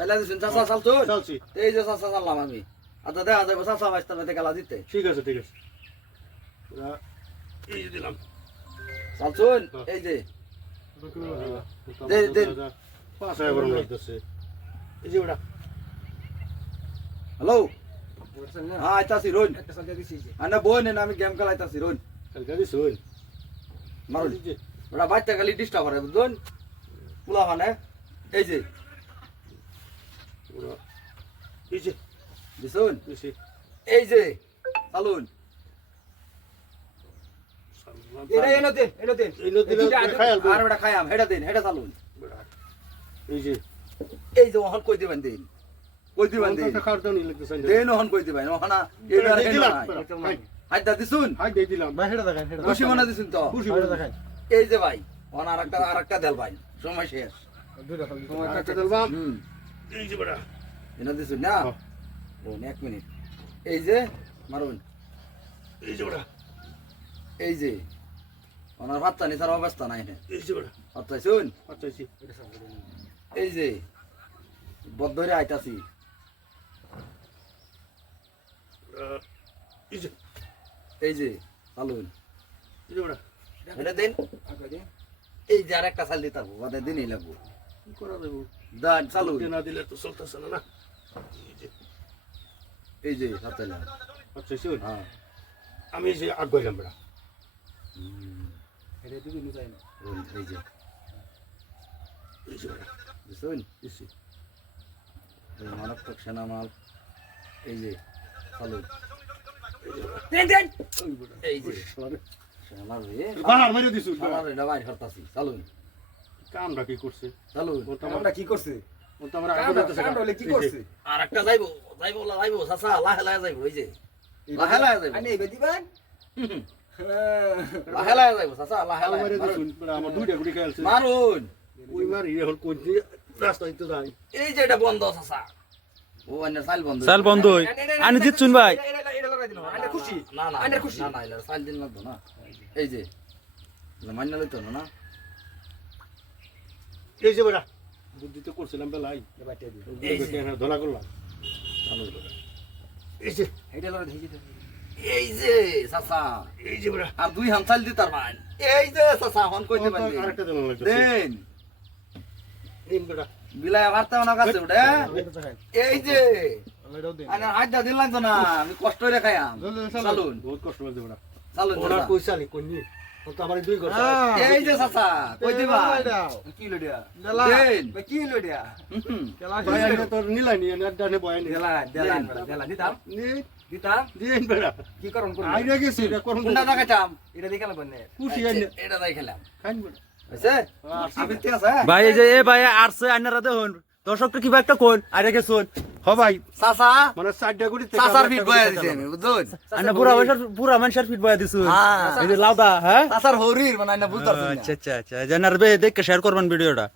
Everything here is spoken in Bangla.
তাহলে দিছেন চাচা চালছো চালছি এই যে চাচা চাললাম আমি আচ্ছা দেখা যাবে চাচা বাইস্তাতে খেলা জিততে ঠিক আছে এই যে দিলাম চালছুন এই যে দে 5 গরম লাগতেছে এই যে ওটা হ্যালো হ্যাঁ আইতাছি রোন আনা বই নেন আমি গেম খেলাইতাছি রোন কালকে দিছুন মারুন ওরা বাচ্চা খালি ডিস্টার্ব করে বুঝুন পোলা মানে এই যে ওরা এই যে দিছুন দিছি এই যে চালুন এটা এনো দেন এই নদী খায়াল আর ওটা খায়াম হেডা দেন হেডা চালুন এই যে ওহন কই দিবেন দেন কই দিবেন দেন খাওয়ার দাও নি লাগতেছে দেন ওহন কই দিবেন ওহনা এটা দিলাম হাইদা দিছুন হাই দেই দিলাম ভাই হেডা দেখান হেডা খুশি মনে দিছুন তো খুশি দেখান এই যে ভাই ওহন আরেকটা দেল ভাই সময় শেষ দুইটা খালি তোমার কাছে দিলাম হুম এই যে বড়া এনো দিছুন না রোন 1 মিনিট এই যে মারুন এই যে বড়া এই যে ওনার বাচ্চা নিছার অবস্থা নাই না এই যে বড়া আচ্ছা শুন আচ্ছা এই এই যে বদ্ধরে আইতাছি যে এই যে চালুন এই যে বড়া এটা দেন এই যে আরেকটা চাল দিতে পারবো বাদে দিনই লাগবো কি করা দেবো দান চালুন না দিলে তো চলতেছে না এই যে হাতাইলাম আচ্ছা শুন হ্যাঁ আমি যে আগ গইলাম বড়া হেডা দিবি নি যাই না এই যে এই যে বড়া শুন ইসি এই মারাত্মক সেনামাল এই যে চালুন এই যে বড়া দেন দেন ওই বড়া এই যে শালার রে বাহার মেরে দিছু শালার রে ডাবাই হরতাছি চালুন কামটা কি করছে চালুন ও তো আমরা কি করছে ও তো আমরা আগে দিতেছে কামটা হলে কি করছে আরেকটা যাইবো চাচা লাহে লাহে যাইবো এই যে লাহে লাহে যাইবো আনি এবে দিবেন লাহে লাহে যাইবো চাচা লাহে মেরে লাহে দিছু বড়া আমার দুইটা গুড়ি খাইছে মারুন ওই মারি এখন কোন রাস্তা দিতে যাই এই যে এটা বন্ধ চাচা ও আনে সাইল বন্ধ চাল বন্ধ হই আনি দিচ্ছুন ভাই এটা লাগাই দিন আনি খুশি না না আইনের খুশি। না না এটা সাইল দিন লাগতো না এই যে মান্য লইতো না এই যে বড়া বুদ্ধি তো করছিলাম বেলাই বাইটা দি এই যে। ধলা করলাম চালু এই যে হেডা লাগা দেখি এই যে চাচা এই যে বড়া আর দুই হাম চাল দিতার ভাই এই যে চাচা হন কইতে পারি আরেকটা দিলাম লাগছে দেন দিন বড়া বিলাই মারতে না কাছে উঠে হেডা দেখান এই যে এটাও দিন আরে হাত দিন লাগতো না আমি কষ্ট করে খাইয়াম চালুন বহুত কষ্ট লাগছে বড়া চালুন ওরা চাচা। কইছালি কোনি ও তো আমার দুই ঘর এই যে চাচা কই দিবা কি লড়িয়া দেন কি লড়িয়া হুম। ভাই আইনে তোর নিলাই নি ডানে বয় নি দেলা দিতাম নি দিতাম দিন বড়া কি করুন করুন আইরে গেছি এটা করুন কোনটা দেখাইতাম এটা দেখে লাগবে না খুশি আইনে এটা দেখাই খেলাম খাইন বড়া হইছে আমি ঠিক আছে ভাই এই যে এ ভাই আরছে আইনারা দেখুন দর্শকটা কিবা একটা কোন আরে গেছুন হ ভাই চাচা মানে চারটা গুড়ি চাচার ফিট বয়া দিছে আমি বুঝুন আইনা পুরা মানুষের ফিট বয়া দিছুন হ্যাঁ এই যে লাউদা হ্যাঁ চাচার হরির মানে না বুঝতাছ আচ্ছা আচ্ছা আচ্ছা জানার বে দেখে শেয়ার করবেন ভিডিওটা